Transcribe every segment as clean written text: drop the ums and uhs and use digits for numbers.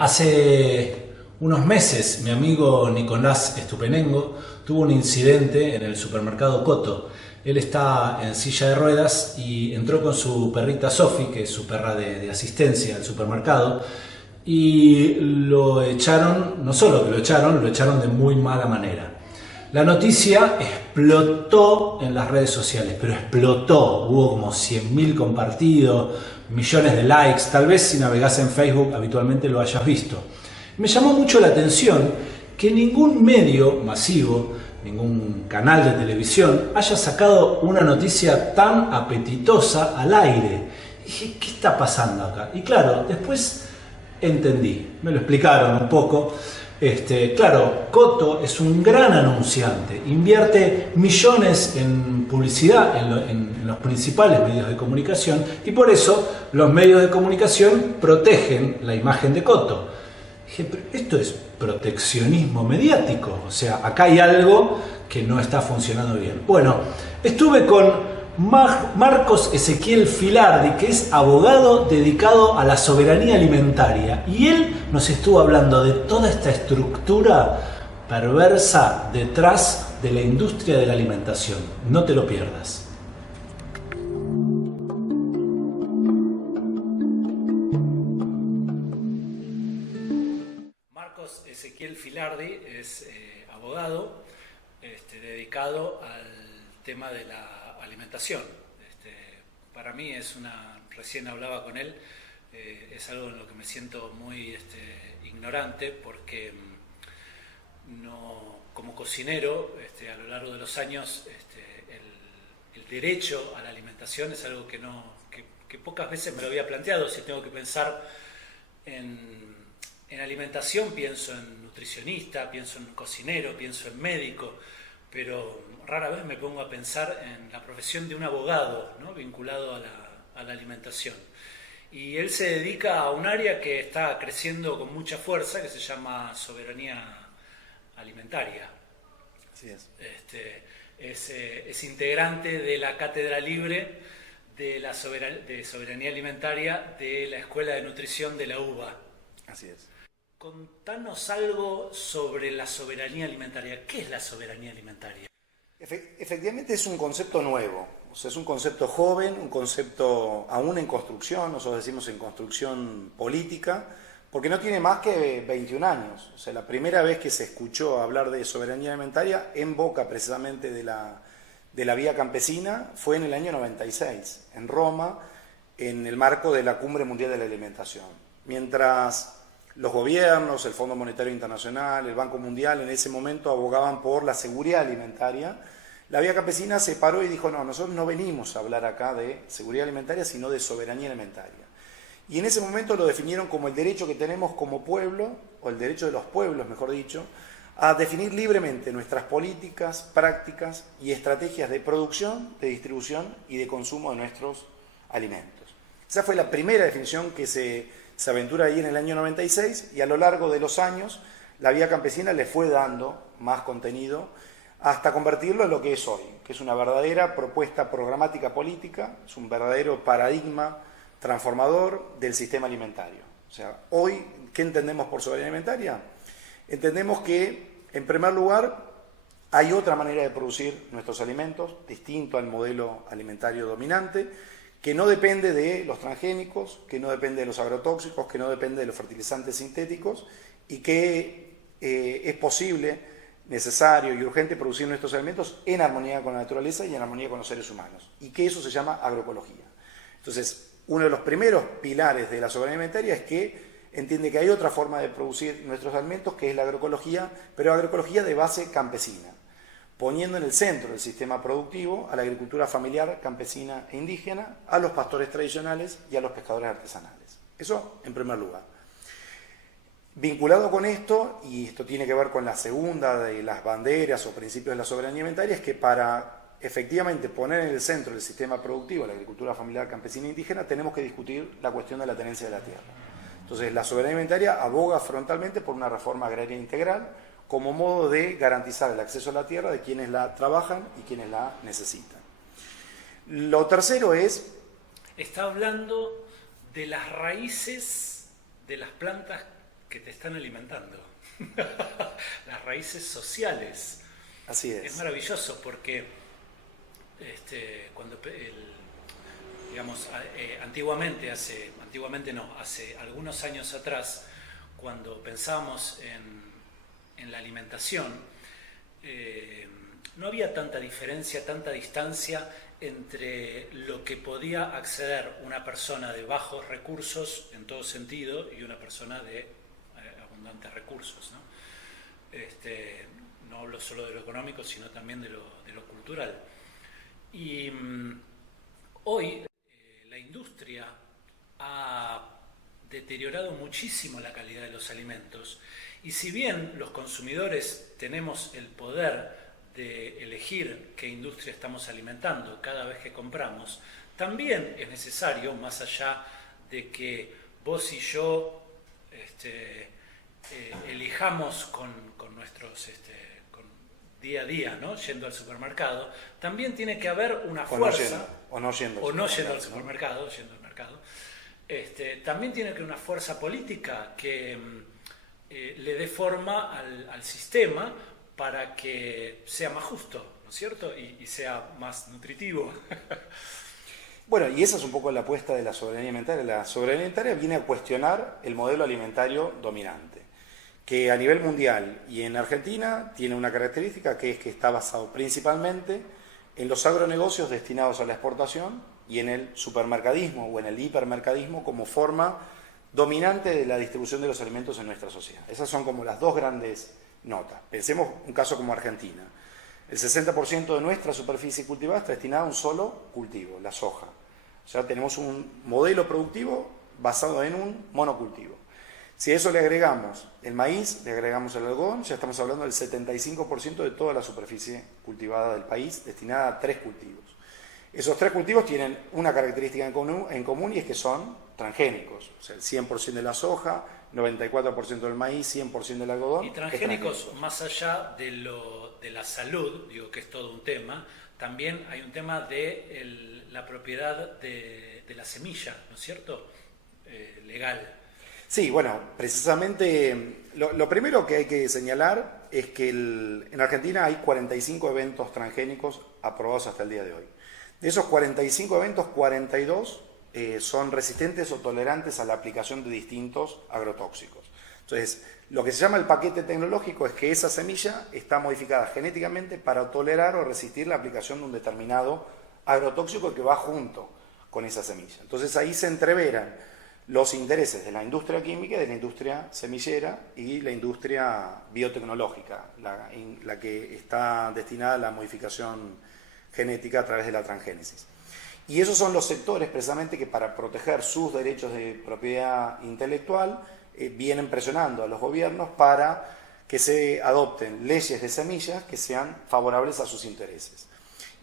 Hace unos meses mi amigo Nicolás Estupenengo tuvo un incidente en el supermercado Coto. Él está en silla de ruedas y entró con su perrita Sophie, que es su perra de asistencia al supermercado, y lo echaron, no solo que lo echaron de muy mala manera. La noticia explotó en las redes sociales, pero explotó. Hubo como 100.000 compartidos, millones de likes. Tal vez si navegás en Facebook habitualmente lo hayas visto. Me llamó mucho la atención que ningún medio masivo, ningún canal de televisión haya sacado una noticia tan apetitosa al aire. Dije, ¿qué está pasando acá? Y claro, después entendí, me lo explicaron un poco. Claro, Coto es un gran anunciante, invierte millones en publicidad en los principales medios de comunicación y por eso los medios de comunicación protegen la imagen de Coto. Dije, pero esto es proteccionismo mediático, o sea, acá hay algo que no está funcionando bien. Bueno, estuve con Marcos Ezequiel Filardi, que es abogado dedicado a la soberanía alimentaria, y él nos estuvo hablando de toda esta estructura perversa detrás de la industria de la alimentación. No te lo pierdas. Marcos Ezequiel Filardi es abogado dedicado al tema de la alimentación. Para mí recién hablaba con él, es algo en lo que me siento muy ignorante porque no, como cocinero, a lo largo de los años, el derecho a la alimentación es algo que pocas veces me lo había planteado. Si tengo que pensar en alimentación, pienso en nutricionista, pienso en cocinero, pienso en médico, pero rara vez me pongo a pensar en la profesión de un abogado, ¿no?, vinculado a la alimentación. Y él se dedica a un área que está creciendo con mucha fuerza, que se llama soberanía alimentaria. Así es. Es integrante de la Cátedra Libre de Soberanía Alimentaria de la Escuela de Nutrición de la UBA. Así es. Contanos algo sobre la soberanía alimentaria. ¿Qué es la soberanía alimentaria? Efectivamente es un concepto nuevo, o sea, es un concepto joven, un concepto aún en construcción, nosotros decimos en construcción política, porque no tiene más que 21 años. O sea, la primera vez que se escuchó hablar de soberanía alimentaria en boca precisamente de la vía campesina fue en el año 96, en Roma, en el marco de la Cumbre Mundial de la Alimentación. Mientras los gobiernos, el Fondo Monetario Internacional, el Banco Mundial en ese momento abogaban por la seguridad alimentaria, la vía campesina se paró y dijo, no, nosotros no venimos a hablar acá de seguridad alimentaria, sino de soberanía alimentaria. Y en ese momento lo definieron como el derecho que tenemos como pueblo, o el derecho de los pueblos, mejor dicho, a definir libremente nuestras políticas, prácticas y estrategias de producción, de distribución y de consumo de nuestros alimentos. Esa fue la primera definición que se aventura ahí en el año 96 y a lo largo de los años la vía campesina le fue dando más contenido hasta convertirlo en lo que es hoy, que es una verdadera propuesta programática política, es un verdadero paradigma transformador del sistema alimentario. O sea, hoy, ¿qué entendemos por soberanía alimentaria? Entendemos que, en primer lugar, hay otra manera de producir nuestros alimentos, distinto al modelo alimentario dominante, que no depende de los transgénicos, que no depende de los agrotóxicos, que no depende de los fertilizantes sintéticos y que es posible, necesario y urgente producir nuestros alimentos en armonía con la naturaleza y en armonía con los seres humanos, y que eso se llama agroecología. Entonces, uno de los primeros pilares de la soberanía alimentaria es que entiende que hay otra forma de producir nuestros alimentos, que es la agroecología, pero agroecología de base campesina, poniendo en el centro del sistema productivo a la agricultura familiar, campesina e indígena, a los pastores tradicionales y a los pescadores artesanales. Eso en primer lugar. Vinculado con esto, y esto tiene que ver con la segunda de las banderas o principios de la soberanía alimentaria, es que para efectivamente poner en el centro del sistema productivo la agricultura familiar, campesina e indígena, tenemos que discutir la cuestión de la tenencia de la tierra. Entonces, la soberanía alimentaria aboga frontalmente por una reforma agraria integral como modo de garantizar el acceso a la tierra de quienes la trabajan y quienes la necesitan. Lo tercero es... Está hablando de las raíces de las plantas que te están alimentando. Las raíces sociales. Así es. Es maravilloso porque cuando digamos, hace algunos años atrás, cuando pensábamos en la alimentación, no había tanta diferencia, tanta distancia entre lo que podía acceder una persona de bajos recursos en todo sentido y una persona de abundantes recursos, ¿no? No hablo solo de lo económico, sino también de lo cultural. Y hoy la industria ha deteriorado muchísimo la calidad de los alimentos, y si bien los consumidores tenemos el poder de elegir qué industria estamos alimentando cada vez que compramos, también es necesario, más allá de que vos y yo elijamos con nuestros día a día, ¿no? Yendo al supermercado, también tiene que haber una fuerza, o no yendo al supermercado, yendo al mercado, también tiene que haber una fuerza política que le dé forma al sistema para que sea más justo, ¿no es cierto? Y sea más nutritivo. Bueno, y esa es un poco la apuesta de la soberanía alimentaria. La soberanía alimentaria viene a cuestionar el modelo alimentario dominante, que a nivel mundial y en Argentina tiene una característica, que es que está basado principalmente en los agronegocios destinados a la exportación y en el supermercadismo o en el hipermercadismo como forma dominante de la distribución de los alimentos en nuestra sociedad. Esas son como las dos grandes notas. Pensemos un caso como Argentina. El 60% de nuestra superficie cultivada está destinada a un solo cultivo, la soja. O sea, tenemos un modelo productivo basado en un monocultivo. Si a eso le agregamos el maíz, le agregamos el algodón, ya estamos hablando del 75% de toda la superficie cultivada del país destinada a 3 cultivos. Esos 3 cultivos tienen una característica en común, y es que son transgénicos. O sea, el 100% de la soja, 94% del maíz, 100% del algodón. Y transgénicos, más allá de la salud, digo que es todo un tema, también hay un tema de la propiedad de la semilla, ¿no es cierto? Legal. Sí, bueno, precisamente lo primero que hay que señalar es que en Argentina hay 45 eventos transgénicos aprobados hasta el día de hoy. De esos 45 eventos, 42 son resistentes o tolerantes a la aplicación de distintos agrotóxicos. Entonces, lo que se llama el paquete tecnológico es que esa semilla está modificada genéticamente para tolerar o resistir la aplicación de un determinado agrotóxico que va junto con esa semilla. Entonces ahí se entreveran los intereses de la industria química, de la industria semillera y la industria biotecnológica, la que está destinada a la modificación genética a través de la transgénesis. Y esos son los sectores precisamente que, para proteger sus derechos de propiedad intelectual, vienen presionando a los gobiernos para que se adopten leyes de semillas que sean favorables a sus intereses.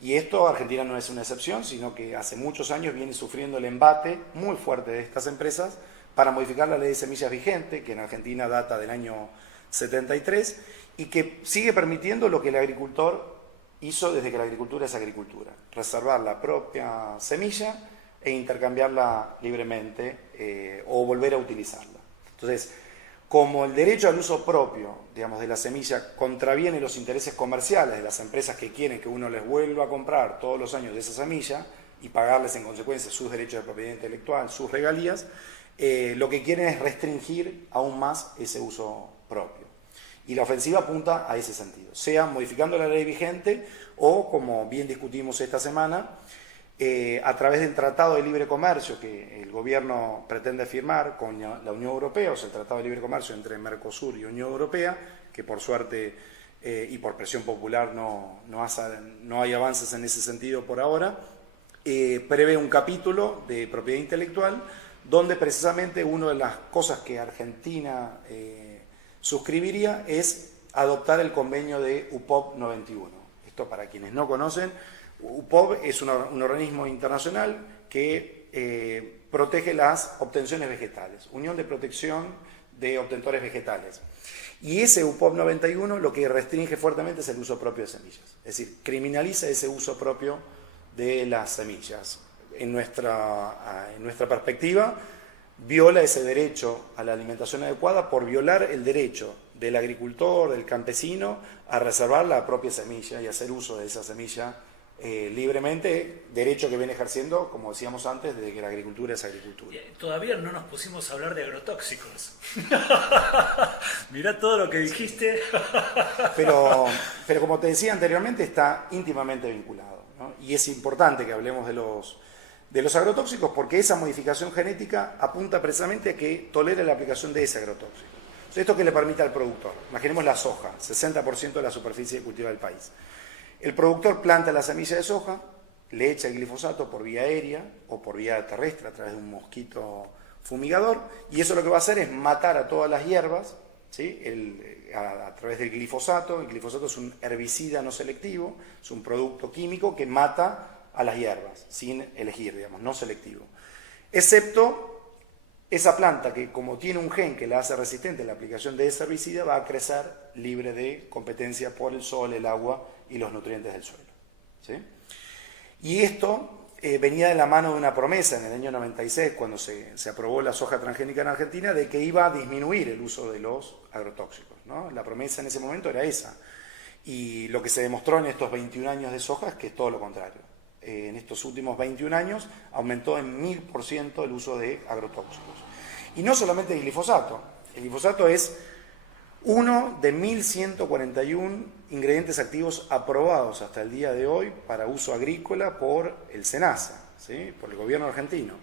Y esto, Argentina no es una excepción, sino que hace muchos años viene sufriendo el embate muy fuerte de estas empresas para modificar la ley de semillas vigente, que en Argentina data del año 73, y que sigue permitiendo lo que el agricultor hizo desde que la agricultura es agricultura: reservar la propia semilla e intercambiarla libremente o volver a utilizarla. Entonces, como el derecho al uso propio, digamos, de la semilla contraviene los intereses comerciales de las empresas que quieren que uno les vuelva a comprar todos los años de esa semilla y pagarles en consecuencia sus derechos de propiedad intelectual, sus regalías, lo que quieren es restringir aún más ese uso propio. Y la ofensiva apunta a ese sentido, sea modificando la ley vigente o, como bien discutimos esta semana, a través del Tratado de Libre Comercio que el gobierno pretende firmar con la Unión Europea, o sea, el Tratado de Libre Comercio entre Mercosur y Unión Europea, que por suerte y por presión popular no hay avances en ese sentido por ahora, prevé un capítulo de propiedad intelectual donde precisamente una de las cosas que Argentina suscribiría es adoptar el convenio de UPOV 91. Esto, para quienes no conocen, UPOV es un organismo internacional que protege las obtenciones vegetales, Unión de Protección de Obtentores Vegetales. Y ese UPOV 91 lo que restringe fuertemente es el uso propio de semillas, es decir, criminaliza ese uso propio de las semillas. En nuestra perspectiva, viola ese derecho a la alimentación adecuada por violar el derecho del agricultor, del campesino, a reservar la propia semilla y hacer uso de esa semilla libremente, derecho que viene ejerciendo, como decíamos antes, desde que la agricultura es agricultura. Todavía no nos pusimos a hablar de agrotóxicos. Mirá todo lo que dijiste. Pero como te decía anteriormente, está íntimamente vinculado, ¿no? Y es importante que hablemos de los agrotóxicos porque esa modificación genética apunta precisamente a que tolere la aplicación de ese agrotóxico. Esto que le permite al productor. Imaginemos la soja, 60% de la superficie de cultivo del país. El productor planta la semilla de soja, le echa el glifosato por vía aérea o por vía terrestre a través de un mosquito fumigador, y eso lo que va a hacer es matar a todas las hierbas, ¿sí? A través del glifosato. El glifosato es un herbicida no selectivo, es un producto químico que mata a las hierbas, sin elegir, digamos, no selectivo. Excepto esa planta que, como tiene un gen que la hace resistente a la aplicación de ese herbicida, va a crecer libre de competencia por el sol, el agua y los nutrientes del suelo, ¿sí? Y esto venía de la mano de una promesa en el año 96, cuando se aprobó la soja transgénica en Argentina, de que iba a disminuir el uso de los agrotóxicos, ¿no? La promesa en ese momento era esa. Y lo que se demostró en estos 21 años de soja es que es todo lo contrario. En estos últimos 21 años aumentó en 1000% el uso de agrotóxicos. Y no solamente el glifosato es uno de 1141 ingredientes activos aprobados hasta el día de hoy para uso agrícola por el SENASA, ¿sí? Por el gobierno argentino,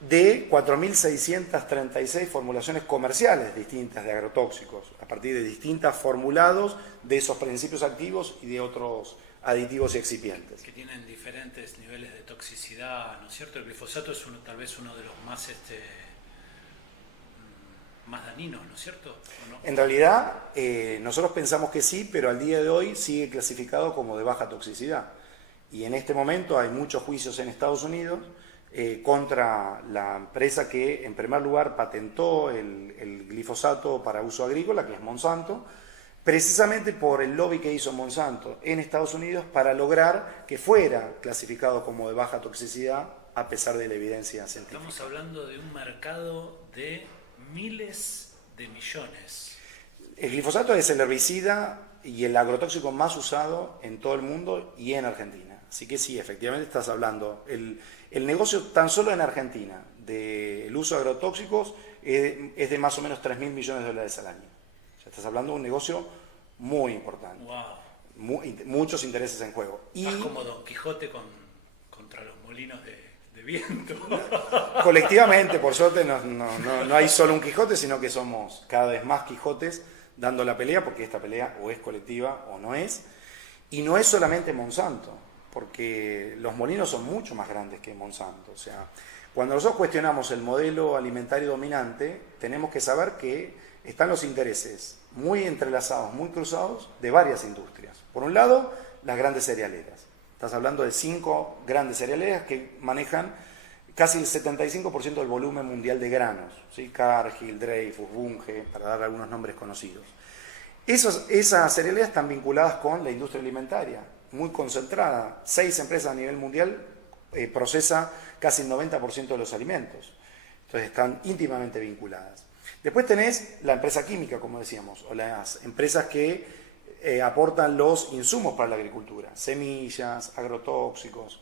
de 4636 formulaciones comerciales distintas de agrotóxicos, a partir de distintos formulados de esos principios activos y de otros aditivos y excipientes. Que tienen diferentes niveles de toxicidad, ¿no es cierto? El glifosato es tal vez uno de los más más dañinos, ¿no es cierto? ¿O no? En realidad, nosotros pensamos que sí, pero al día de hoy sigue clasificado como de baja toxicidad. Y en este momento hay muchos juicios en Estados Unidos contra la empresa que, en primer lugar, patentó el glifosato para uso agrícola, que es Monsanto, precisamente por el lobby que hizo Monsanto en Estados Unidos para lograr que fuera clasificado como de baja toxicidad a pesar de la evidencia científica. Estamos hablando de un mercado de miles de millones. El glifosato es el herbicida y el agrotóxico más usado en todo el mundo y en Argentina. Así que sí, efectivamente estás hablando. El negocio tan solo en Argentina del uso de agrotóxicos es de más o menos 3.000 millones de dólares al año. O sea, estás hablando de un negocio muy importante. Wow. Muchos intereses en juego. Más como Don Quijote contra los molinos de viento. Colectivamente, por suerte, no hay solo un Quijote, sino que somos cada vez más Quijotes dando la pelea, porque esta pelea o es colectiva o no es. Y no es solamente Monsanto, porque los molinos son mucho más grandes que Monsanto. O sea, cuando nosotros cuestionamos el modelo alimentario dominante, tenemos que saber que están los intereses muy entrelazados, muy cruzados, de varias industrias. Por un lado, las grandes cerealeras. Estás hablando de 5 grandes cerealeras que manejan casi el 75% del volumen mundial de granos, ¿sí? Cargill, Dreyfus, Bunge, para dar algunos nombres conocidos. Esas cerealeras están vinculadas con la industria alimentaria, muy concentrada. 6 empresas a nivel mundial procesan casi el 90% de los alimentos. Entonces están íntimamente vinculadas. Después tenés la empresa química, como decíamos, o las empresas que aportan los insumos para la agricultura, semillas, agrotóxicos,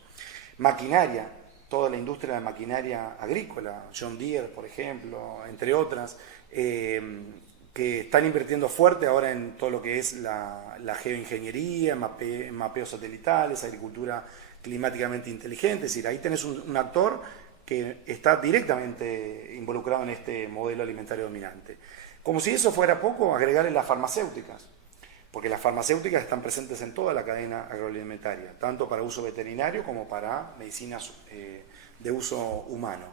maquinaria, toda la industria de maquinaria agrícola, John Deere, por ejemplo, entre otras, que están invirtiendo fuerte ahora en todo lo que es la geoingeniería, mapeos satelitales, agricultura climáticamente inteligente. Es decir, ahí tenés un actor que está directamente involucrado en este modelo alimentario dominante. Como si eso fuera poco, agregarle las farmacéuticas, porque las farmacéuticas están presentes en toda la cadena agroalimentaria, tanto para uso veterinario como para medicinas de uso humano.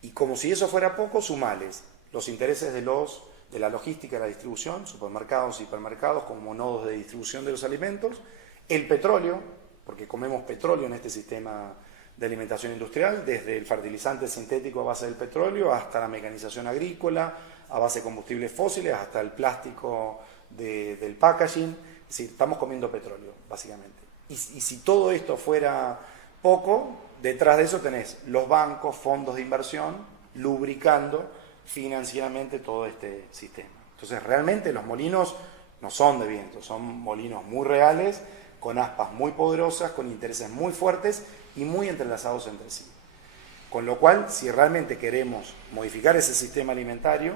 Y como si eso fuera poco, sumales los intereses de la logística y la distribución, supermercados, hipermercados como nodos de distribución de los alimentos, el petróleo, porque comemos petróleo en este sistema de alimentación industrial, desde el fertilizante sintético a base del petróleo hasta la mecanización agrícola, a base de combustibles fósiles, hasta el plástico del packaging. Es decir, estamos comiendo petróleo, básicamente. Y si todo esto fuera poco, detrás de eso tenés los bancos, fondos de inversión lubricando financieramente todo este sistema. Entonces realmente los molinos no son de viento, son molinos muy reales, con aspas muy poderosas, con intereses muy fuertes y muy entrelazados entre sí. Con lo cual, si realmente queremos modificar ese sistema alimentario,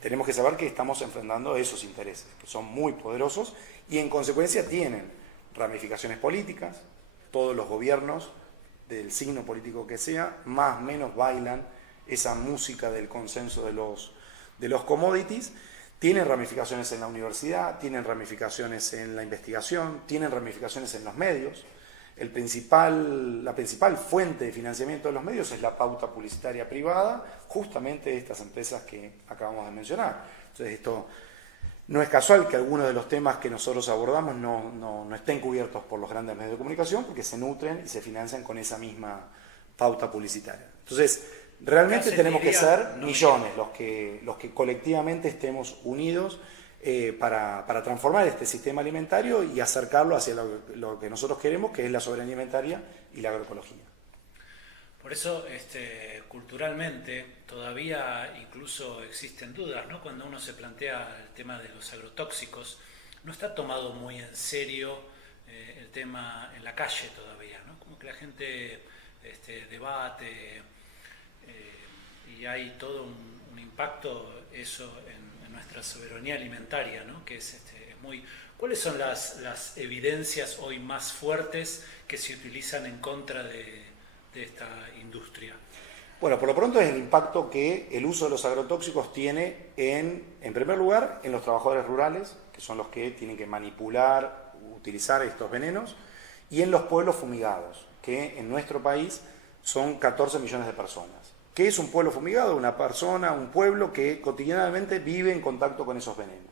tenemos que saber que estamos enfrentando esos intereses, que son muy poderosos y en consecuencia tienen ramificaciones políticas. Todos los gobiernos, del signo político que sea, más o menos bailan esa música del consenso de los commodities. Tienen ramificaciones en la universidad, tienen ramificaciones en la investigación, tienen ramificaciones en los medios. La principal fuente de financiamiento de los medios es la pauta publicitaria privada, justamente de estas empresas que acabamos de mencionar. Entonces esto no es casual que algunos de los temas que nosotros abordamos no estén cubiertos por los grandes medios de comunicación, porque se nutren y se financian con esa misma pauta publicitaria. Entonces, realmente tenemos que ser millones los que colectivamente estemos unidos para transformar este sistema alimentario y acercarlo hacia lo que nosotros queremos, que es la soberanía alimentaria y la agroecología. Por eso, culturalmente, todavía incluso existen dudas, ¿no? Cuando uno se plantea el tema de los agrotóxicos, no está tomado muy en serio el tema en la calle todavía, ¿no? Como que la gente debate y hay todo un impacto eso en nuestra soberanía alimentaria, ¿no? Que es muy... ¿Cuáles son las evidencias hoy más fuertes que se utilizan en contra de esta industria? Bueno, por lo pronto es el impacto que el uso de los agrotóxicos tiene en primer lugar, en los trabajadores rurales, que son los que tienen que manipular, utilizar estos venenos, y en los pueblos fumigados, que en nuestro país son 14 millones de personas. ¿Qué es un pueblo fumigado? Una persona, un pueblo que cotidianamente vive en contacto con esos venenos.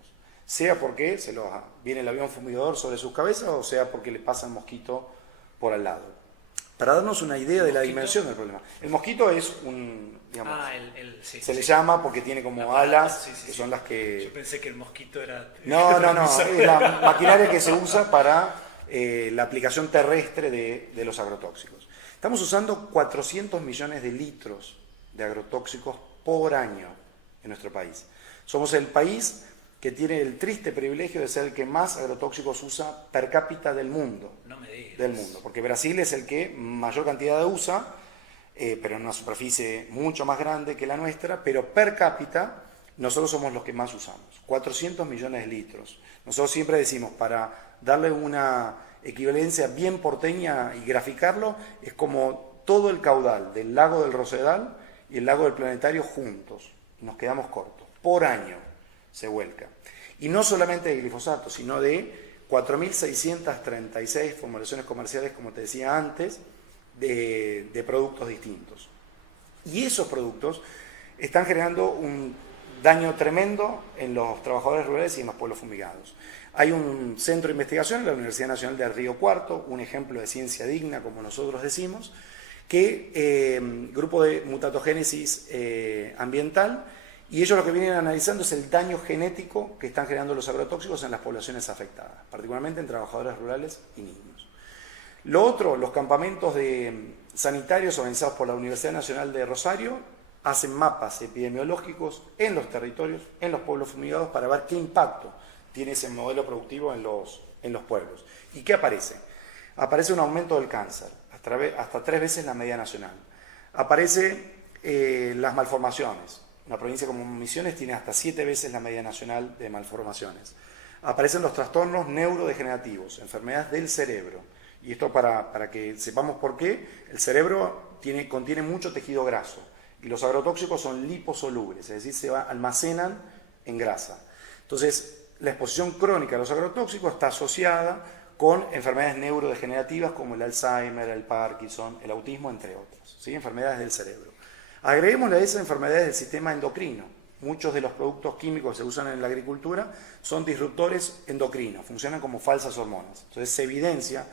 Sea porque viene el avión fumigador sobre sus cabezas o sea porque le pasa el mosquito por al lado. Para darnos una idea de la dimensión del problema. El mosquito es digamos, se le llama porque tiene como alas, que son las que... Yo pensé que el mosquito era... No, es la maquinaria que se usa para la aplicación terrestre de los agrotóxicos. Estamos usando 400 millones de litros de agrotóxicos por año en nuestro país. Somos el país que tiene el triste privilegio de ser el que más agrotóxicos usa per cápita del mundo. No me digas. Del mundo, porque Brasil es el que mayor cantidad usa, pero en una superficie mucho más grande que la nuestra, pero per cápita nosotros somos los que más usamos. 400 millones de litros. Nosotros siempre decimos, para darle una equivalencia bien porteña y graficarlo, es como todo el caudal del lago del Rosedal y el lago del Planetario juntos. Nos quedamos cortos. Por año se vuelca. Y no solamente de glifosato, sino de 4.636 formulaciones comerciales, como te decía antes, de productos distintos. Y esos productos están generando un daño tremendo en los trabajadores rurales y en los pueblos fumigados. Hay un centro de investigación en la Universidad Nacional de Río Cuarto, un ejemplo de ciencia digna, como nosotros decimos, que grupo de mutatogénesis ambiental, y ellos lo que vienen analizando es el daño genético que están generando los agrotóxicos en las poblaciones afectadas, particularmente en trabajadores rurales y niños. Lo otro, los campamentos sanitarios organizados por la Universidad Nacional de Rosario hacen mapas epidemiológicos en los territorios, en los pueblos fumigados, para ver qué impacto tiene ese modelo productivo en los pueblos. ¿Y qué aparece? Aparece un aumento del cáncer, hasta 3 veces la media nacional. Aparece las malformaciones. Una provincia como Misiones tiene hasta 7 veces la media nacional de malformaciones. Aparecen los trastornos neurodegenerativos, enfermedades del cerebro. Y esto para que sepamos por qué. El cerebro contiene mucho tejido graso y los agrotóxicos son liposolubles, es decir, se almacenan en grasa. Entonces, la exposición crónica a los agrotóxicos está asociada con enfermedades neurodegenerativas como el Alzheimer, el Parkinson, el autismo, entre otras, ¿sí? Enfermedades del cerebro. Agreguémosle a esas enfermedades del sistema endocrino. Muchos de los productos químicos que se usan en la agricultura son disruptores endocrinos, funcionan como falsas hormonas. Entonces se evidencia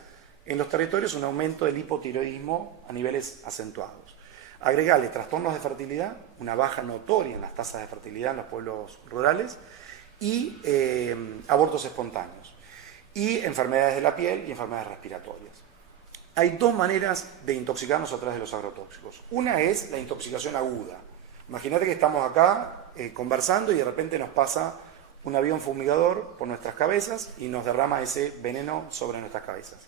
en los territorios un aumento del hipotiroidismo a niveles acentuados. Agregarle trastornos de fertilidad, una baja notoria en las tasas de fertilidad en los pueblos rurales, y abortos espontáneos, y enfermedades de la piel y enfermedades respiratorias. Hay 2 maneras de intoxicarnos a través de los agrotóxicos. Una es la intoxicación aguda, Imagínate que estamos acá conversando y de repente nos pasa un avión fumigador por nuestras cabezas y nos derrama ese veneno sobre nuestras cabezas.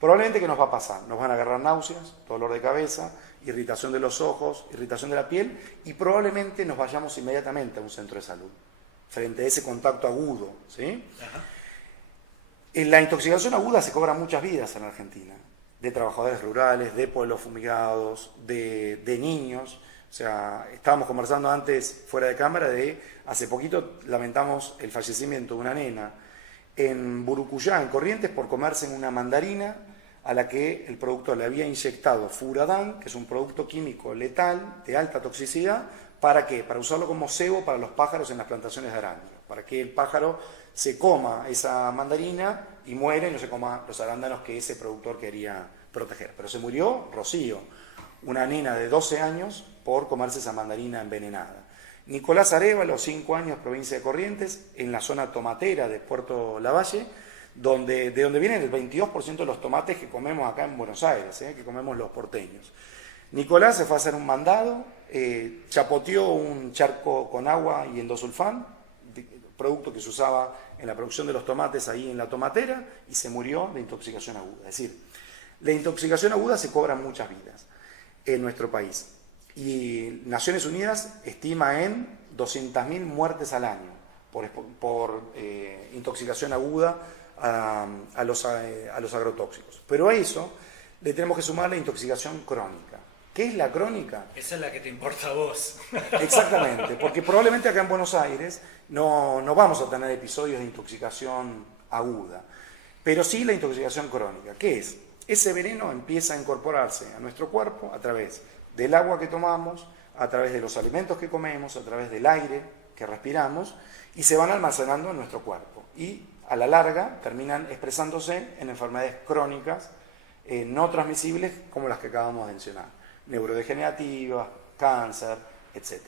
Probablemente que nos va a pasar, nos van a agarrar náuseas, dolor de cabeza, irritación de los ojos, irritación de la piel y probablemente nos vayamos inmediatamente a un centro de salud frente a ese contacto agudo, ¿sí? Ajá. En la intoxicación aguda se cobran muchas vidas en Argentina, de trabajadores rurales, de pueblos fumigados, de niños. O sea, estábamos conversando antes fuera de cámara hace poquito lamentamos el fallecimiento de una nena en Burucuyá, en Corrientes, por comerse una mandarina a la que el productor le había inyectado furadán, que es un producto químico letal, de alta toxicidad. ¿Para qué? Para usarlo como cebo para los pájaros en las plantaciones de arándanos, para que el pájaro se coma esa mandarina y muere y no se coma los arándanos que ese productor quería proteger. Pero se murió Rocío, una nena de 12 años, por comerse esa mandarina envenenada. Nicolás Arévalo, 5 años, provincia de Corrientes, en la zona tomatera de Puerto Lavalle, de donde vienen el 22% de los tomates que comemos acá en Buenos Aires, que comemos los porteños. Nicolás se fue a hacer un mandado, chapoteó un charco con agua y endosulfán, producto que se usaba en la producción de los tomates ahí en la tomatera, y se murió de intoxicación aguda. Es decir, la intoxicación aguda se cobra muchas vidas en nuestro país. Y Naciones Unidas estima en 200.000 muertes al año por intoxicación aguda a los agrotóxicos. Pero a eso le tenemos que sumar la intoxicación crónica. ¿Qué es la crónica? Esa es la que te importa a vos. Exactamente, porque probablemente acá en Buenos Aires no vamos a tener episodios de intoxicación aguda, pero sí la intoxicación crónica. ¿Qué es? Ese veneno empieza a incorporarse a nuestro cuerpo a través del agua que tomamos, a través de los alimentos que comemos, a través del aire que respiramos, y se van almacenando en nuestro cuerpo. Y a la larga terminan expresándose en enfermedades crónicas no transmisibles como las que acabamos de mencionar. Neurodegenerativas, cáncer, etc.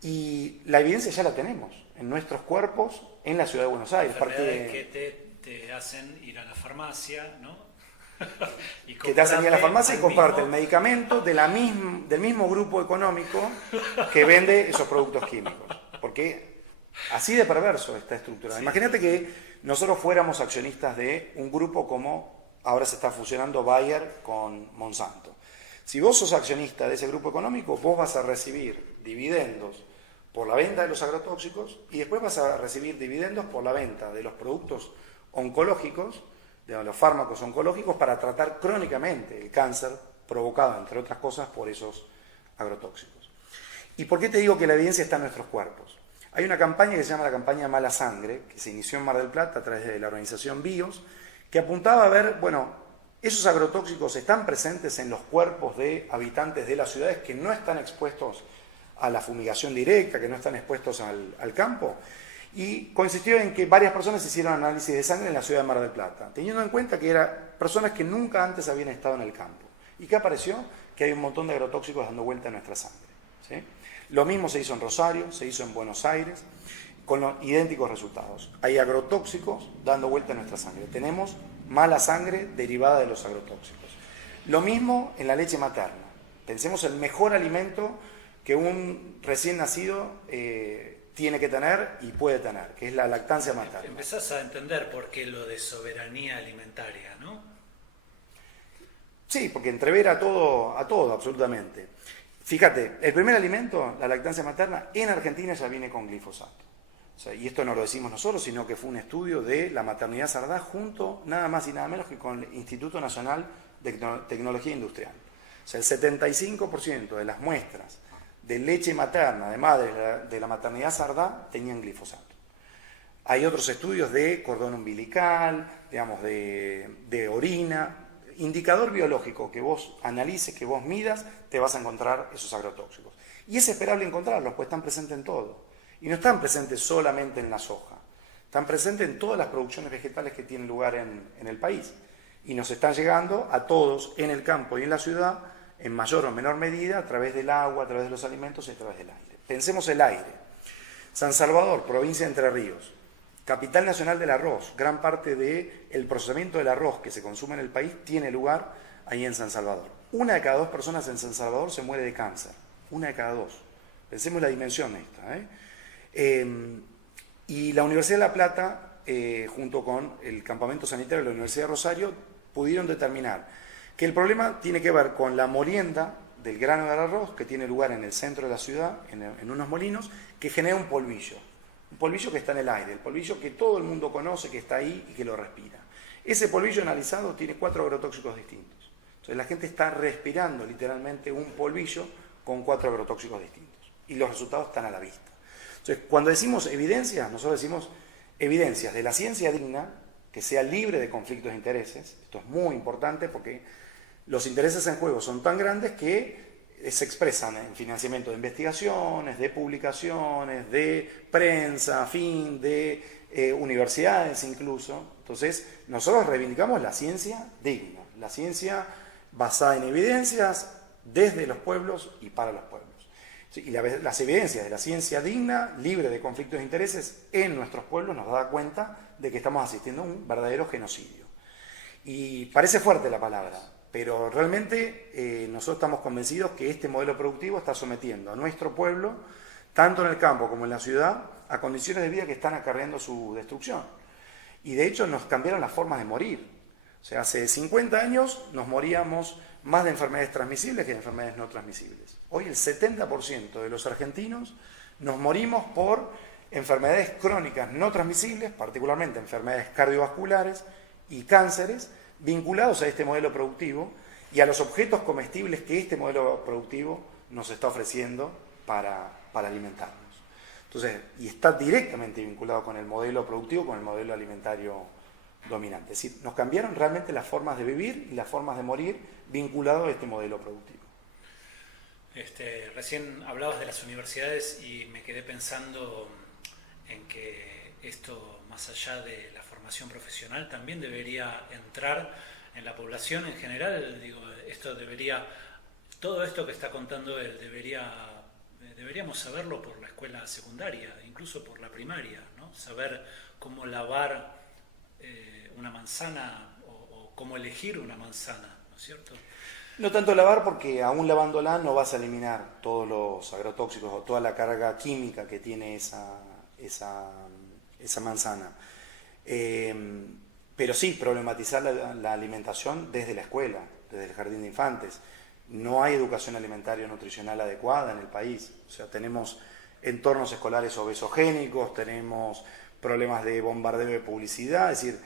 Y la evidencia ya la tenemos en nuestros cuerpos en la ciudad de Buenos Aires. Enfermedades que te hacen ir a la farmacia, ¿no? Que te hacen ir a la farmacia y comprarte el medicamento del mismo grupo económico que vende esos productos químicos. Porque así de perverso está estructurado. Sí. Imagínate que nosotros fuéramos accionistas de un grupo como ahora se está fusionando Bayer con Monsanto. Si vos sos accionista de ese grupo económico, vos vas a recibir dividendos por la venta de los agrotóxicos y después vas a recibir dividendos por la venta de los productos oncológicos, de los fármacos oncológicos para tratar crónicamente el cáncer provocado, entre otras cosas, por esos agrotóxicos. ¿Y por qué te digo que la evidencia está en nuestros cuerpos? Hay una campaña que se llama la campaña Mala Sangre, que se inició en Mar del Plata a través de la organización BIOS, que apuntaba a ver, esos agrotóxicos están presentes en los cuerpos de habitantes de las ciudades que no están expuestos a la fumigación directa, que no están expuestos al campo, y consistió en que varias personas hicieron análisis de sangre en la ciudad de Mar del Plata, teniendo en cuenta que eran personas que nunca antes habían estado en el campo. ¿Y qué apareció? Que hay un montón de agrotóxicos dando vuelta en nuestra sangre, ¿sí? Lo mismo se hizo en Rosario, se hizo en Buenos Aires, con los idénticos resultados. Hay agrotóxicos dando vuelta en nuestra sangre. Tenemos mala sangre derivada de los agrotóxicos. Lo mismo en la leche materna. Pensemos el mejor alimento que un recién nacido tiene que tener y puede tener, que es la lactancia materna. Empezás a entender por qué lo de soberanía alimentaria, ¿no? Sí, porque entrevera a todo, absolutamente. Fíjate, el primer alimento, la lactancia materna, en Argentina ya viene con glifosato. O sea, y esto no lo decimos nosotros, sino que fue un estudio de la maternidad Sardá junto nada más y nada menos que con el Instituto Nacional de Tecnología Industrial. O sea, el 75% de las muestras de leche materna de madres de la maternidad Sardá tenían glifosato. Hay otros estudios de cordón umbilical, digamos, de orina, indicador biológico que vos analices, que vos midas, te vas a encontrar esos agrotóxicos. Y es esperable encontrarlos, pues están presentes en todo. Y no están presentes solamente en la soja, están presentes en todas las producciones vegetales que tienen lugar en el país. Y nos están llegando a todos en el campo y en la ciudad, en mayor o menor medida, a través del agua, a través de los alimentos y a través del aire. Pensemos el aire. San Salvador, provincia de Entre Ríos, capital nacional del arroz. Gran parte del procesamiento del arroz que se consume en el país tiene lugar ahí en San Salvador. 1 de cada 2 personas en San Salvador se muere de cáncer. 1 de cada 2. Pensemos la dimensión esta. Y la Universidad de La Plata, junto con el campamento sanitario de la Universidad de Rosario, pudieron determinar que el problema tiene que ver con la molienda del grano del arroz, que tiene lugar en el centro de la ciudad, en unos molinos, que genera un polvillo que está en el aire, el polvillo que todo el mundo conoce, que está ahí y que lo respira. Ese polvillo analizado tiene 4 agrotóxicos distintos. Entonces la gente está respirando literalmente un polvillo con 4 agrotóxicos distintos. Y los resultados están a la vista. Entonces, cuando decimos evidencias, nosotros decimos evidencias de la ciencia digna, que sea libre de conflictos de intereses. Esto es muy importante porque los intereses en juego son tan grandes que se expresan en financiamiento de investigaciones, de publicaciones, de prensa, de universidades incluso. Entonces, nosotros reivindicamos la ciencia digna, la ciencia basada en evidencias desde los pueblos y para los pueblos. Y las evidencias de la ciencia digna, libre de conflictos de intereses en nuestros pueblos nos da cuenta de que estamos asistiendo a un verdadero genocidio. Y parece fuerte la palabra, pero realmente nosotros estamos convencidos que este modelo productivo está sometiendo a nuestro pueblo, tanto en el campo como en la ciudad, a condiciones de vida que están acarreando su destrucción. Y de hecho nos cambiaron las formas de morir. O sea, hace 50 años nos moríamos más de enfermedades transmisibles que de enfermedades no transmisibles. Hoy el 70% de los argentinos nos morimos por enfermedades crónicas no transmisibles, particularmente enfermedades cardiovasculares y cánceres, vinculados a este modelo productivo y a los objetos comestibles que este modelo productivo nos está ofreciendo para alimentarnos. Entonces, y está directamente vinculado con el modelo productivo, con el modelo alimentario dominante. Es decir, nos cambiaron realmente las formas de vivir y las formas de morir vinculado a este modelo productivo. Recién hablabas de las universidades y me quedé pensando en que esto, más allá de la formación profesional, también debería entrar en la población en general. Digo, todo esto que está contando él, deberíamos saberlo por la escuela secundaria, incluso por la primaria, ¿no? Saber cómo lavar una manzana o cómo elegir una manzana, ¿no es cierto? No tanto lavar, porque aún lavándola no vas a eliminar todos los agrotóxicos o toda la carga química que tiene esa manzana. Pero sí, problematizar la alimentación desde la escuela, desde el jardín de infantes. No hay educación alimentaria nutricional adecuada en el país. O sea, tenemos entornos escolares obesogénicos, tenemos problemas de bombardeo de publicidad, es decir,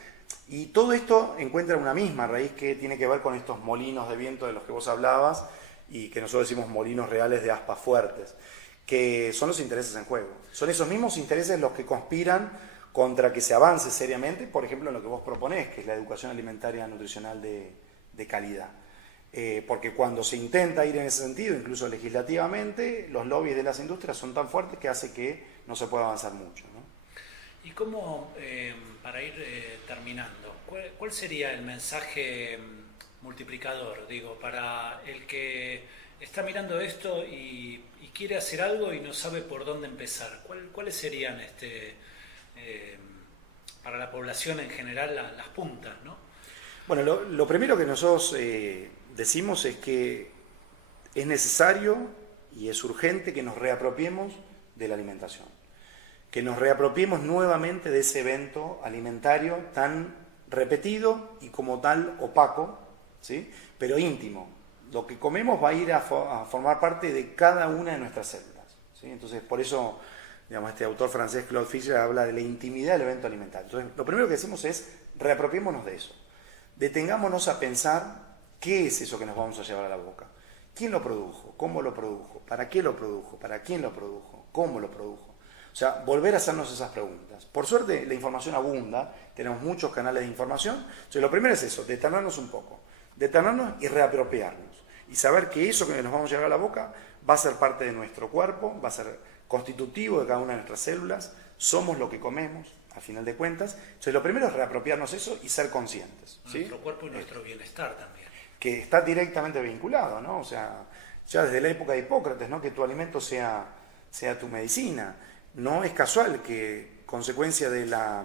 y todo esto encuentra una misma raíz que tiene que ver con estos molinos de viento de los que vos hablabas y que nosotros decimos molinos reales de aspas fuertes, que son los intereses en juego. Son esos mismos intereses los que conspiran contra que se avance seriamente, por ejemplo, en lo que vos proponés, que es la educación alimentaria nutricional de calidad. Porque cuando se intenta ir en ese sentido, incluso legislativamente, los lobbies de las industrias son tan fuertes que hace que no se pueda avanzar mucho, ¿no? Y cómo, para ir terminando, ¿cuál sería el mensaje multiplicador, digo, para el que está mirando esto y quiere hacer algo y no sabe por dónde empezar? ¿Cuáles serían para la población en general las puntas, ¿no? Bueno, lo primero que nosotros decimos es que es necesario y es urgente que nos reapropiemos de la alimentación, que nos reapropiemos nuevamente de ese evento alimentario tan repetido y como tal opaco, ¿sí? Pero íntimo. Lo que comemos va a ir a formar parte de cada una de nuestras células, ¿sí? Entonces, por eso, digamos, este autor francés, Claude Fischer, habla de la intimidad del evento alimentario. Entonces, lo primero que decimos es reapropiémonos de eso. Detengámonos a pensar qué es eso que nos vamos a llevar a la boca. ¿Quién lo produjo? ¿Cómo lo produjo? ¿Para qué lo produjo? ¿Para quién lo produjo? ¿Cómo lo produjo? O sea, volver a hacernos esas preguntas. Por suerte, la información abunda, tenemos muchos canales de información. Entonces, lo primero es eso, detenernos un poco. Detenernos y reapropiarnos. Y saber que eso que nos vamos a llevar a la boca va a ser parte de nuestro cuerpo, va a ser constitutivo de cada una de nuestras células, somos lo que comemos, a final de cuentas. Entonces, lo primero es reapropiarnos eso y ser conscientes, ¿sí? Nuestro cuerpo y nuestro bienestar también. Que está directamente vinculado, ¿no? O sea, ya desde la época de Hipócrates, ¿no? Que tu alimento sea tu medicina. No es casual que, consecuencia de la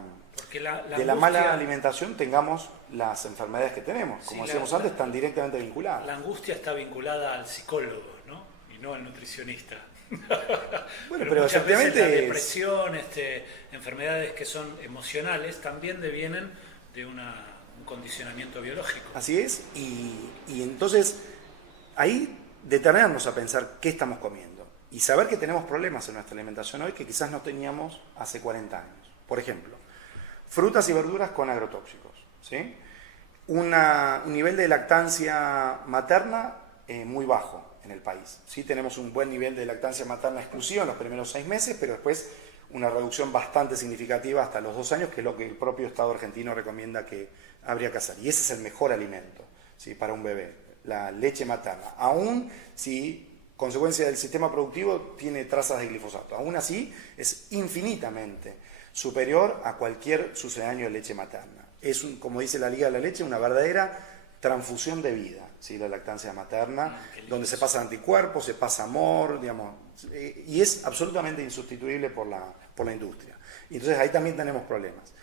mala alimentación, tengamos las enfermedades que tenemos. Como decíamos antes, están directamente vinculadas. La angustia está vinculada al psicólogo, ¿no? Y no al nutricionista. Bueno, pero muchas veces la efectivamente depresión, enfermedades que son emocionales, también devienen de un condicionamiento biológico. así es, y entonces ahí detenernos a pensar qué estamos comiendo y saber que tenemos problemas en nuestra alimentación hoy que quizás no teníamos hace 40 años. Por ejemplo, frutas y verduras con agrotóxicos, ¿sí? Un nivel de lactancia materna muy bajo en el país. Sí, tenemos un buen nivel de lactancia materna exclusiva en los primeros 6 meses, pero después una reducción bastante significativa hasta los 2 años, que es lo que el propio Estado argentino recomienda que habría que hacer. Y ese es el mejor alimento, ¿sí?, para un bebé, la leche materna. Aún si, consecuencia del sistema productivo, tiene trazas de glifosato. Aún así, es infinitamente superior a cualquier sucedáneo de leche materna. Es, como dice la Liga de la Leche, una verdadera transfusión de vida, ¿sí?, la lactancia materna, donde se pasa anticuerpos, se pasa amor, digamos, y es absolutamente insustituible por la industria. Y entonces ahí también tenemos problemas.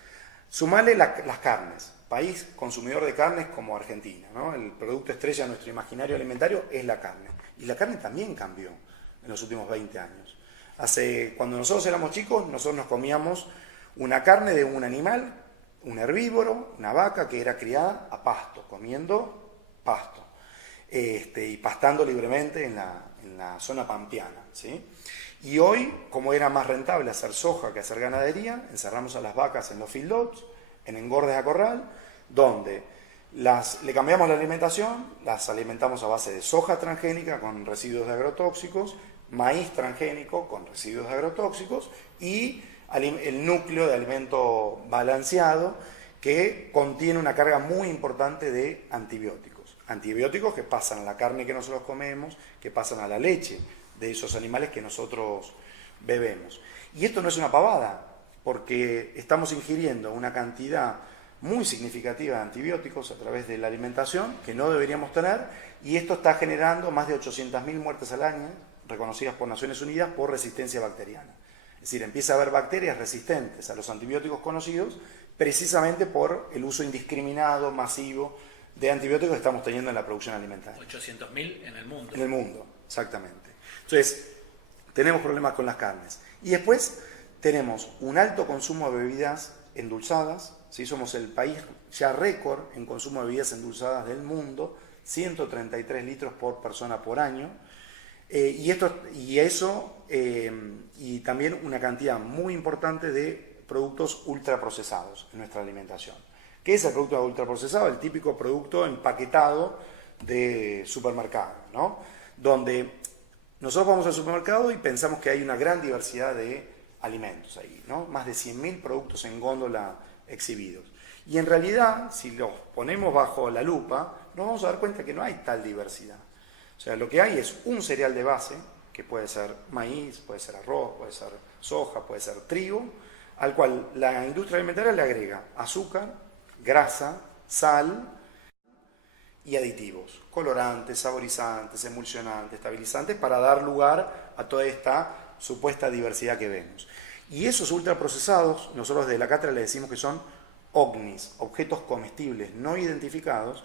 Sumale las carnes, país consumidor de carnes como Argentina, ¿no? El producto estrella de nuestro imaginario alimentario es la carne. Y la carne también cambió en los últimos 20 años. Cuando nosotros éramos chicos, nosotros nos comíamos una carne de un animal, un herbívoro, una vaca que era criada a pasto, comiendo pasto, y pastando libremente en la zona pampeana, ¿sí? Y hoy, como era más rentable hacer soja que hacer ganadería, encerramos a las vacas en los feedlots, en engordes a corral, donde le cambiamos la alimentación, las alimentamos a base de soja transgénica con residuos de agrotóxicos, maíz transgénico con residuos de agrotóxicos y el núcleo de alimento balanceado que contiene una carga muy importante de antibióticos. Antibióticos que pasan a la carne que nosotros comemos, que pasan a la leche de esos animales que nosotros bebemos. Y esto no es una pavada, porque estamos ingiriendo una cantidad muy significativa de antibióticos a través de la alimentación que no deberíamos tener, y esto está generando más de 800.000 muertes al año, reconocidas por Naciones Unidas, por resistencia bacteriana. Es decir, empieza a haber bacterias resistentes a los antibióticos conocidos precisamente por el uso indiscriminado, masivo, de antibióticos que estamos teniendo en la producción alimentaria. 800.000 en el mundo. En el mundo, exactamente. Entonces, tenemos problemas con las carnes. Y después tenemos un alto consumo de bebidas endulzadas, ¿sí? Somos el país ya récord en consumo de bebidas endulzadas del mundo, 133 litros por persona por año. Y también una cantidad muy importante de productos ultraprocesados en nuestra alimentación. ¿Qué es el producto ultraprocesado? El típico producto empaquetado de supermercado, ¿no? Donde nosotros vamos al supermercado y pensamos que hay una gran diversidad de alimentos ahí, ¿no? Más de 100.000 productos en góndola exhibidos. Y en realidad, si los ponemos bajo la lupa, nos vamos a dar cuenta que no hay tal diversidad. O sea, lo que hay es un cereal de base, que puede ser maíz, puede ser arroz, puede ser soja, puede ser trigo, al cual la industria alimentaria le agrega azúcar, grasa, sal y aditivos, colorantes, saborizantes, emulsionantes, estabilizantes, para dar lugar a toda esta supuesta diversidad que vemos. Y esos ultraprocesados, nosotros de la cátedra le decimos que son OVNIs, objetos comestibles no identificados,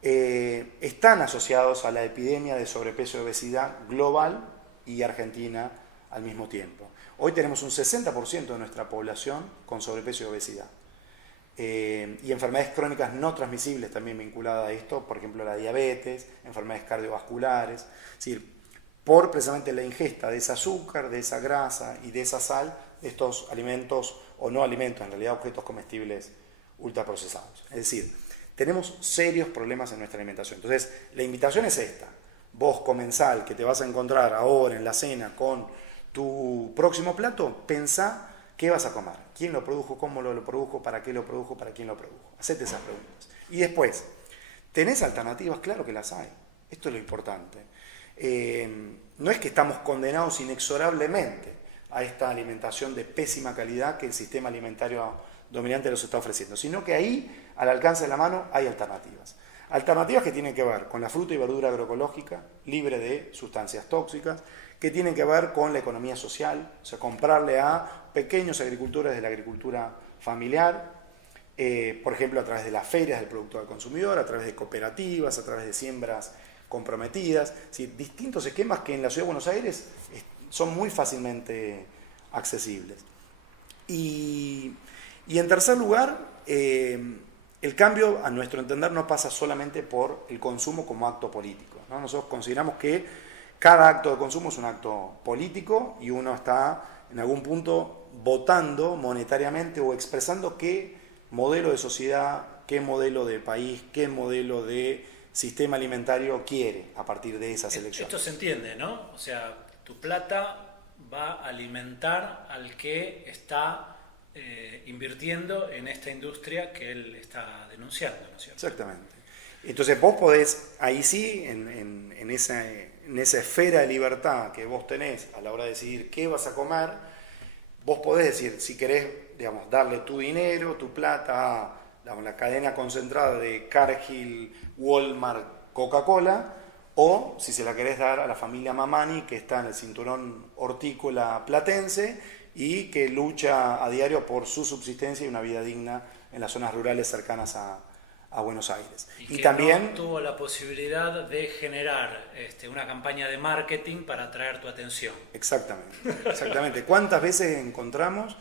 están asociados a la epidemia de sobrepeso y obesidad global y Argentina al mismo tiempo. Hoy tenemos un 60% de nuestra población con sobrepeso y obesidad. Y enfermedades crónicas no transmisibles también vinculadas a esto, por ejemplo la diabetes, enfermedades cardiovasculares, es decir, por precisamente la ingesta de ese azúcar, de esa grasa y de esa sal, de estos alimentos, o no alimentos, en realidad objetos comestibles ultraprocesados. Es decir, tenemos serios problemas en nuestra alimentación. Entonces, la invitación es esta. Vos, comensal, que te vas a encontrar ahora en la cena con tu próximo plato, pensá qué vas a comer, quién lo produjo, cómo lo produjo, para qué lo produjo, para quién lo produjo. Hacete esas preguntas. Y después, ¿tenés alternativas? Claro que las hay. Esto es lo importante. No es que estamos condenados inexorablemente a esta alimentación de pésima calidad que el sistema alimentario dominante nos está ofreciendo, sino que ahí, al alcance de la mano, hay alternativas. Alternativas que tienen que ver con la fruta y verdura agroecológica, libre de sustancias tóxicas, que tienen que ver con la economía social, o sea, comprarle a pequeños agricultores de la agricultura familiar, por ejemplo, a través de las ferias del producto al consumidor, a través de cooperativas, a través de siembras comprometidas, es decir, distintos esquemas que en la Ciudad de Buenos Aires son muy fácilmente accesibles. Y en tercer lugar, el cambio, a nuestro entender, no pasa solamente por el consumo como acto político, ¿no? Nosotros consideramos que cada acto de consumo es un acto político y uno está en algún punto votando monetariamente o expresando qué modelo de sociedad, qué modelo de país, qué modelo de sistema alimentario quiere a partir de esas elecciones. Esto se entiende, ¿no? O sea, tu plata va a alimentar al que está invirtiendo en esta industria que él está denunciando, ¿no es cierto? Exactamente. Entonces vos podés, ahí sí, en esa esfera de libertad que vos tenés a la hora de decidir qué vas a comer, vos podés decir, si querés, digamos, darle tu dinero, tu plata a la cadena concentrada de Cargill, Walmart, Coca-Cola, o si se la querés dar a la familia Mamani, que está en el cinturón hortícola platense y que lucha a diario por su subsistencia y una vida digna en las zonas rurales cercanas a Buenos Aires. Y que también no tuvo la posibilidad de generar una campaña de marketing para atraer tu atención. Exactamente. ¿Cuántas veces encontramos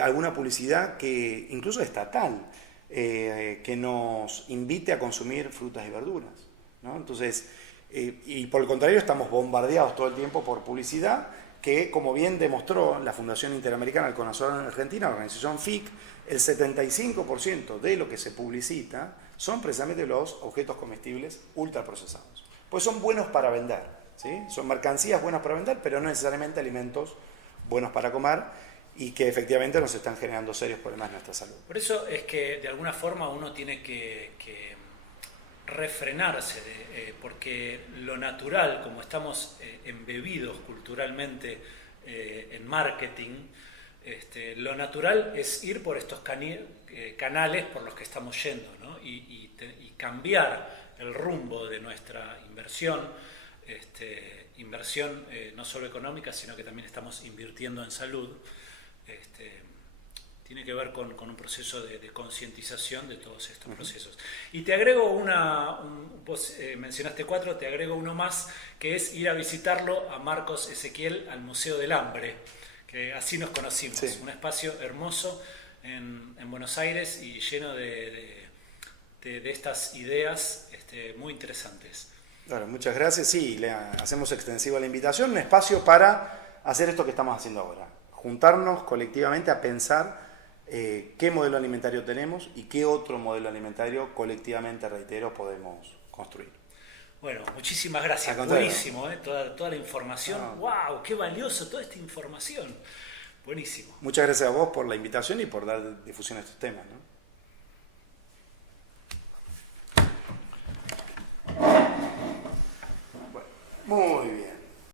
alguna publicidad que, incluso estatal, que nos invite a consumir frutas y verduras, ¿no? Entonces, y por el contrario, estamos bombardeados todo el tiempo por publicidad que, como bien demostró la Fundación Interamericana del Corazón Argentina, la organización FIC, el 75% de lo que se publicita son precisamente los objetos comestibles ultraprocesados. Pues son buenos para vender, ¿sí? Son mercancías buenas para vender, pero no necesariamente alimentos buenos para comer y que efectivamente nos están generando serios problemas en nuestra salud. Por eso es que de alguna forma uno tiene que refrenarse, porque lo natural, como estamos embebidos culturalmente en marketing, lo natural es ir por estos canales por los que estamos yendo, ¿no? y cambiar el rumbo de nuestra inversión, no solo económica, sino que también estamos invirtiendo en salud. Tiene que ver con un proceso de concientización de todos estos procesos. Y te agrego vos mencionaste 4, te agrego uno más, que es ir a visitarlo a Marcos Ezequiel al Museo del Hambre, que así nos conocimos. Sí. Un espacio hermoso en Buenos Aires y lleno de estas ideas muy interesantes. Claro, muchas gracias. Sí, le hacemos extensiva la invitación, un espacio para hacer esto que estamos haciendo ahora. Juntarnos colectivamente a pensar qué modelo alimentario tenemos y qué otro modelo alimentario colectivamente, reitero, podemos construir. Bueno, muchísimas gracias. Buenísimo, toda la información. ¡Wow! ¡Qué valioso toda esta información! Buenísimo. Muchas gracias a vos por la invitación y por dar difusión a estos temas, ¿no? Bueno, muy bien.